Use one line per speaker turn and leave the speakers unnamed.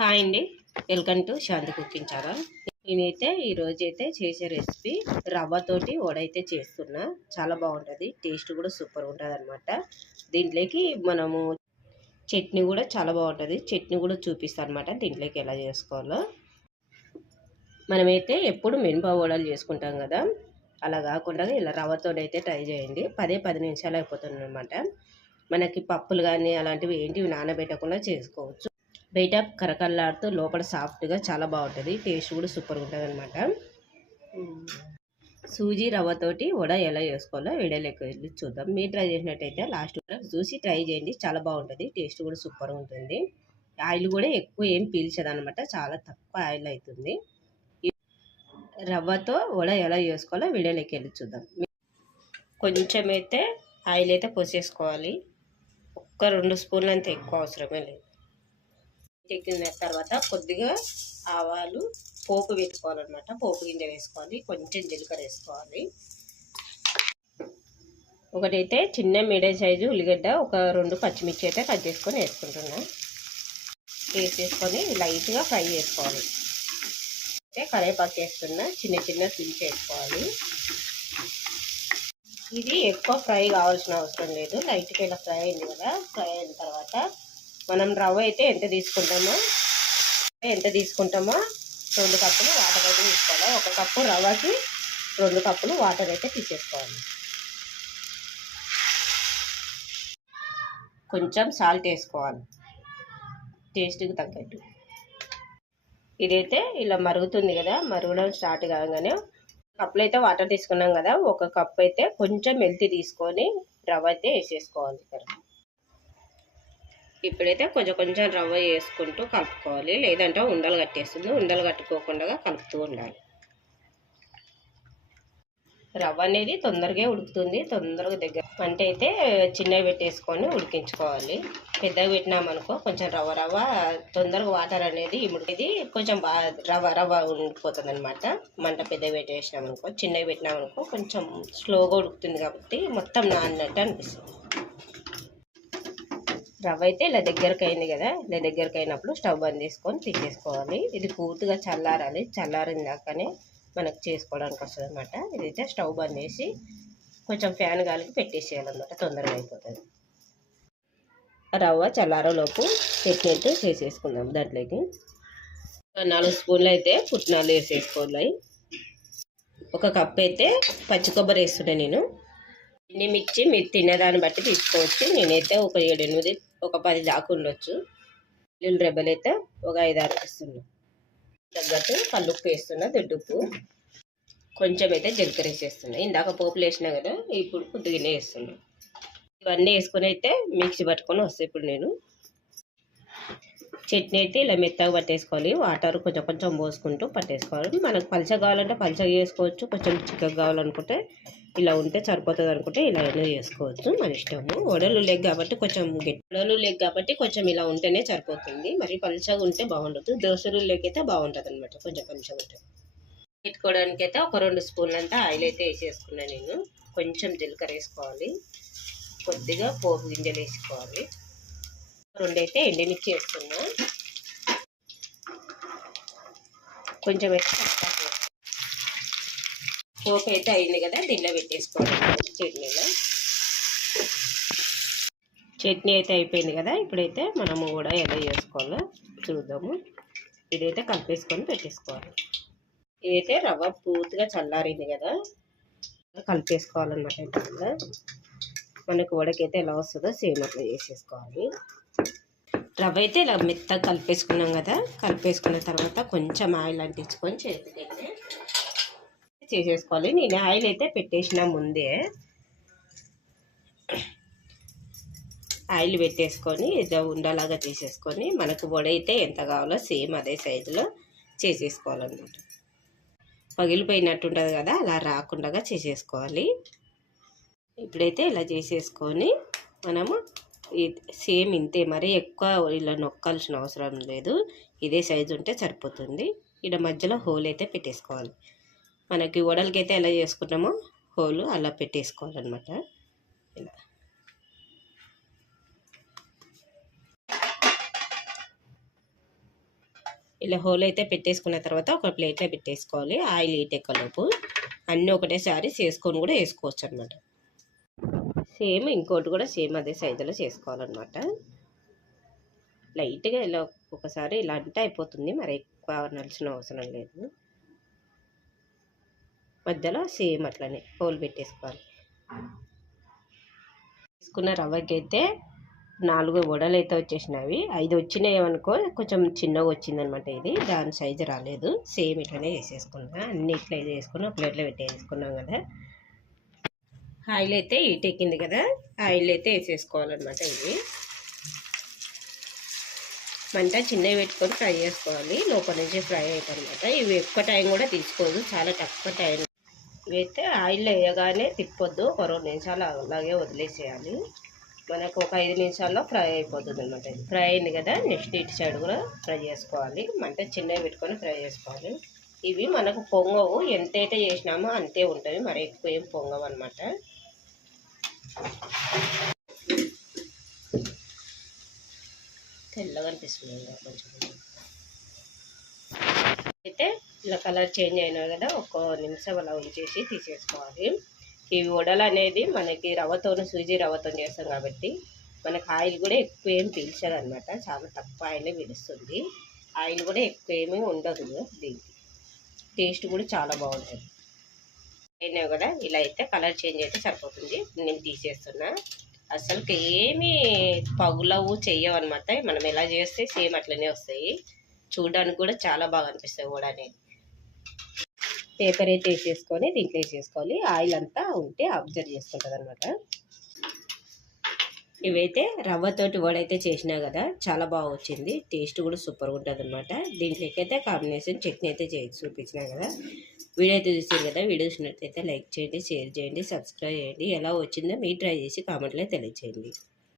Hi అండి. Welcome to Shanti cooking channel. నేనైతే ఈరోజు అయితే చేసే రెసిపీ రవ్వతోటి వడైతే చేస్తున్నా. చాలా బాగుంటుంది. టేస్ట్ కూడా సూపర్ ఉంటుంది అనమాట దీంట్లోకి మనము చట్నీ కూడా చాలా బాగుంటుంది. చట్నీ కూడా చూపిస్తాను అనమాట దీంట్లోకి ఎలా చేసుకోవాలో. మనమైతే ఎప్పుడు మినప వడలు చేసుకుంటాం కదా. అలా కాకుండా ఇలా రవ్వతో అయితే ట్రై చేయండి. పదే పది నిమిషాలు అయిపోతుంది అనమాట మనకి పప్పులు కానీ అలాంటివి ఏంటివి నానబెట్టకుండా చేసుకోవచ్చు. బయట కరకల్లాడుతూ లోపల సాఫ్ట్గా చాలా బాగుంటుంది. టేస్ట్ కూడా సూపర్గా ఉంటుంది అనమాట సూజీ రవ్వతోటి వడ ఎలా చేసుకోవాలో వీడియోలోకి వెళ్ళి చూద్దాం. మీరు ట్రై చేసినట్టయితే లాస్ట్ కూడా చూసి ట్రై చేయండి. చాలా బాగుంటుంది. టేస్ట్ కూడా సూపర్గా ఉంటుంది ఆయిల్ కూడా ఎక్కువ ఏం పీల్చదు అనమాట చాలా తక్కువ ఆయిల్ అవుతుంది రవ్వతో వడ ఎలా చేసుకోవాలో వీడియోలోకి వెళ్ళి చూద్దాం. కొంచెం అయితే ఆయిల్ అయితే పోసేసుకోవాలి. ఒక్క రెండు స్పూన్లు అంత ఎక్కువ అవసరమే లేదు. ఎక్కిన తర్వాత కొద్దిగా ఆవాలు పోపు పెట్టుకోవాలన్నమాట పోపు గింజ వేసుకోవాలి. కొంచెం జీలకర్ర వేసుకోవాలి. ఒకటైతే చిన్న మీడియం సైజు ఉల్లిగడ్డ ఒక రెండు పచ్చిమిర్చి అయితే కట్ చేసుకొని వేసుకుంటున్నా. వేసేసుకొని లైట్గా ఫ్రై చేసుకోవాలి. అయితే కరేపాకు వేస్తున్నా. చిన్న చిన్న పిలిచి వేసుకోవాలి. ఇది ఎక్కువ ఫ్రై కావాల్సిన అవసరం లేదు. లైట్గా ఇలా ఫ్రై అయింది కదా. ఫ్రై అయిన తర్వాత మనం రవ్వ అయితే ఎంత తీసుకుంటామో ఎంత తీసుకుంటామో రెండు కప్పులు వాటర్ అయితే తీసుకోవాలి. ఒక కప్పు రవ్వకి రెండు కప్పులు వాటర్ అయితే తీసేసుకోవాలి. కొంచెం సాల్ట్ వేసుకోవాలి. టేస్ట్కి తగ్గట్టు. ఇదైతే ఇలా మరుగుతుంది కదా మరగడం స్టార్ట్ కాగానే కప్పులు అయితే వాటర్ తీసుకున్నాం కదా ఒక కప్ అయితే కొంచెం మెంతి తీసుకొని రవ్వ అయితే వేసేసుకోవాలి ఇక్కడ. ఇప్పుడైతే కొంచెం కొంచెం రవ్వ వేసుకుంటూ కలుపుకోవాలి. లేదంటే ఉండలు కట్టేస్తుంది. ఉండలు కట్టుకోకుండా కలుపుతూ ఉండాలి. రవ్వ అనేది తొందరగా ఉడుకుతుంది. తొందరగా దగ్గర అంటే అయితే చిన్నవి పెట్టేసుకొని ఉడికించుకోవాలి. పెద్దగా పెట్టినామనుకో కొంచెం రవ్వ రవ్వ తొందరగా వాటర్ అనేది ఇముడిది కొంచెం బాగా రవ్వ రవ్వ ఉండిపోతుంది అనమాట మంట పెద్దగా పెట్టేసినామనుకో చిన్నవి పెట్టినామనుకో కొంచెం స్లోగా ఉడుకుతుంది కాబట్టి మొత్తం నాన్నట్టు అనిపిస్తుంది. రవ్వ అయితే ఇలా దగ్గరకు అయింది కదా ఇలా దగ్గరకు అయినప్పుడు స్టవ్ బంద్ చేసుకొని తీసేసుకోవాలి. ఇది పూర్తిగా చల్లారాలి చల్లారిన దాకానే మనకు చేసుకోవడానికి వస్తుంది అనమాట ఇదైతే స్టవ్ బంద్ చేసి కొంచెం ఫ్యాన్ గాలికి పెట్టేసేయాలన్నమాట తొందరగా అయిపోతుంది. రవ్వ చల్లారలోపు పెట్టినట్టు చేసేసుకుందాం దాంట్లోకి. నాలుగు స్పూన్లు అయితే పుట్నాలు వేసేసుకోవాలి. ఒక కప్ అయితే పచ్చి కొబ్బరి వేస్తుండే నేను. ఎన్ని మిర్చి మీరు తినేదాన్ని బట్టి తీసుకోవచ్చు. నేనైతే ఒక ఏడు ఎనిమిది ఒక పది దాకా ఉండొచ్చు. వెల్లుల్లి రెబ్బలు అయితే ఒక ఐదు ఆరు వేస్తున్నా. తగ్గట్టు కల్లుప్పు వేస్తున్నా దొడ్డుప్పు కొంచెం అయితే జీలకర్ర వేసేస్తున్నా. ఇందాక పోపులు వేసినా కదా ఇప్పుడు కొద్దిగానే వేస్తున్నా. ఇవన్నీ వేసుకొని అయితే మిక్సీ పట్టుకొని వస్తాయి ఇప్పుడు నేను. చట్నీ అయితే ఇలా మెత్తగా పట్టేసుకోవాలి. వాటర్ కొంచెం కొంచెం పోసుకుంటూ పట్టేసుకోవాలి. మనకు పలచ కావాలంటే పలుచగా వేసుకోవచ్చు. కొంచెం చిక్కగా కావాలనుకుంటే ఇలా ఉంటే సరిపోతుంది అనుకుంటే ఇలా అయినా చేసుకోవచ్చు. మన ఇష్టము. వడలు లేక కాబట్టి కొంచెం వడలు లేక కాబట్టి కొంచెం ఇలా ఉంటేనే సరిపోతుంది. మరి పలుచగా ఉంటే బాగుండదు. దోశలు లేకైతే బాగుంటుంది అనమాట కొంచెం పలుచగా ఉంటుంది పెట్టుకోవడానికి అయితే ఒక రెండు స్పూన్లంతా ఆయిల్ అయితే వేసేసుకున్నాను నేను. కొంచెం జీలకర్ర వేసుకోవాలి. కొద్దిగా పోపు గింజలు వేసుకోవాలి. రెండైతే ఎండిమిర్చి వేసుకున్నా. కొంచెం అయితే పోపు అయితే అయింది కదా దీనిలో పెట్టేసుకోవాలి. చట్నీలో. చట్నీ అయితే అయిపోయింది కదా ఇప్పుడైతే మనము కూడా ఎలా చేసుకోవాలో చూద్దాము. ఇదైతే కలిపేసుకొని పెట్టేసుకోవాలి. ఇదైతే రవ్వ పూర్తిగా చల్లారింది కదా కలిపేసుకోవాలన్నమాట ఇట్లా మనకు వడకైతే ఎలా వస్తుందో సేమ్ అట్లా చేసేసుకోవాలి. రవ్వ అయితే ఇలా మెత్తగా కలిపేసుకున్నాం కదా కలిపేసుకున్న తర్వాత కొంచెం ఆయిల్ అంటించుకొని చేతికైతే చేసేసుకోవాలి. నేను ఆయిల్ అయితే పెట్టేసిన ముందే ఆయిల్ పెట్టేసుకొని ఏదో ఉండలాగా చేసేసుకొని మనకు వడ అయితే ఎంత కావాలో సేమ్ అదే సైజులో చేసేసుకోవాలన్నమాట. పగిలిపోయినట్టు ఉంటుంది కదా అలా రాకుండా చేసేసుకోవాలి. ఇప్పుడైతే ఇలా చేసేసుకొని మనము సేమ్ ఇంతే మరీ ఎక్కువ ఇలా నొక్కాల్సిన అవసరం లేదు. ఇదే సైజు ఉంటే సరిపోతుంది. ఇక్కడ మధ్యలో హోల్ అయితే పెట్టేసుకోవాలి. మనకి వడలకైతే ఎలా చేసుకుంటామో హోలు అలా పెట్టేసుకోవాలన్నమాట. ఇలా. ఇలా హోల్ అయితే పెట్టేసుకున్న తర్వాత ఒక ప్లేట్లో పెట్టేసుకోవాలి. ఆయిల్ ఈటెక్కలోపు అన్నీ ఒకటేసారి చేసుకొని కూడా వేసుకోవచ్చు అనమాట సేమ్ ఇంకోటి కూడా సేమ్ అదే సైజులో చేసుకోవాలన్నమాట. లైట్గా ఇలా ఒకసారి ఇలా అంటే అయిపోతుంది. మరి ఎక్కువ నలిచిన అవసరం లేదు. మధ్యలో సేమ్ అట్లనే హోల్ పెట్టేసుకోవాలి. తీసుకున్న రవ్వకి అయితే నాలుగు వడలు అయితే వచ్చేసినవి. ఐదు వచ్చినాయి అనుకో కొంచెం చిన్నగా వచ్చిందనమాట ఇది. దాని సైజు రాలేదు. సేమ్ ఇట్లనే వేసేసుకున్నా. అన్ని ఇట్లా వేసుకున్నా ప్లేట్లో పెట్టేసుకున్నాం కదా. ఆయిల్ అయితే ఈటెక్కింది కదా. ఆయిల్ అయితే వేసేసుకోవాలన్నమాట ఇది. మంట చిన్నవి పెట్టుకొని ఫ్రై చేసుకోవాలి. లోపల నుంచి ఫ్రై అయిపోయి అనమాట ఇవి ఎక్కువ టైం కూడా తీసుకోదు. చాలా తక్కువ టైం ఇవైతే ఆయిల్ వేయగానే తిప్పొద్దు. ఒక రెండు నిమిషాలు అలాగే వదిలేసేయాలి. మనకు ఒక ఐదు నిమిషాల్లో ఫ్రై అయిపోతుంది అనమాట ఇది. ఫ్రై అయింది కదా నెక్స్ట్ ఇటు సైడ్ కూడా ఫ్రై చేసుకోవాలి. మంట చిన్నవి పెట్టుకొని ఫ్రై చేసుకోవాలి. ఇవి మనకు పొంగవు. ఎంతైతే చేసినామో అంతే ఉంటుంది. మరి ఎక్కువ ఏం పొంగవు అనమాట తెల్లగా అనిపిస్తుంది. కొంచెం అయితే ఇలా కలర్ చేంజ్ అయినా కదా ఒక నిమిషం అలా ఉంచేసి తీసేసుకోవాలి. ఈ వడలు అనేది మనకి రవ్వతోను సూజీ రవ్వతో చేస్తాం కాబట్టి మనకు ఆయిల్ కూడా ఎక్కువ ఏం పీల్చదు అనమాట చాలా తక్కువ ఆయిలే పీలుస్తుంది. ఆయిల్ కూడా ఎక్కువ ఏమీ ఉండదు దీనికి. టేస్ట్ కూడా చాలా బాగుంటుంది. అయినా కూడా ఇలా అయితే కలర్ చేంజ్ అయితే సరిపోతుంది. నేను తీసేస్తున్నా. అసలుకి ఏమీ పగులవు చెయ్యవు అనమాట మనం ఎలా చేస్తే సేమ్ అట్లనే వస్తాయి. చూడడానికి కూడా చాలా బాగా అనిపిస్తాయి కూడా అనేది. పేపర్ అయితే వేసేసుకొని దీంట్లో వేసేసుకోవాలి. ఆయిల్ అంతా ఉంటే అబ్జర్వ్ చేసుకుంటుంది అనమాట ఇవైతే రవ్వతోటి వడైతే చేసినా కదా చాలా బాగా వచ్చింది. టేస్ట్ కూడా సూపర్గా ఉంటుంది అనమాట దీంట్లోకైతే కాంబినేషన్ చట్నీ అయితే చేసి చూపించినా కదా. వీడియో అయితే చూసారు కదా వీడియో చూసినట్లయితే లైక్ చేయండి షేర్ చేయండి సబ్స్క్రైబ్ చేయండి. ఎలా వచ్చిందో మీరు ట్రై చేసి కామెంట్లో తెలియజేయండి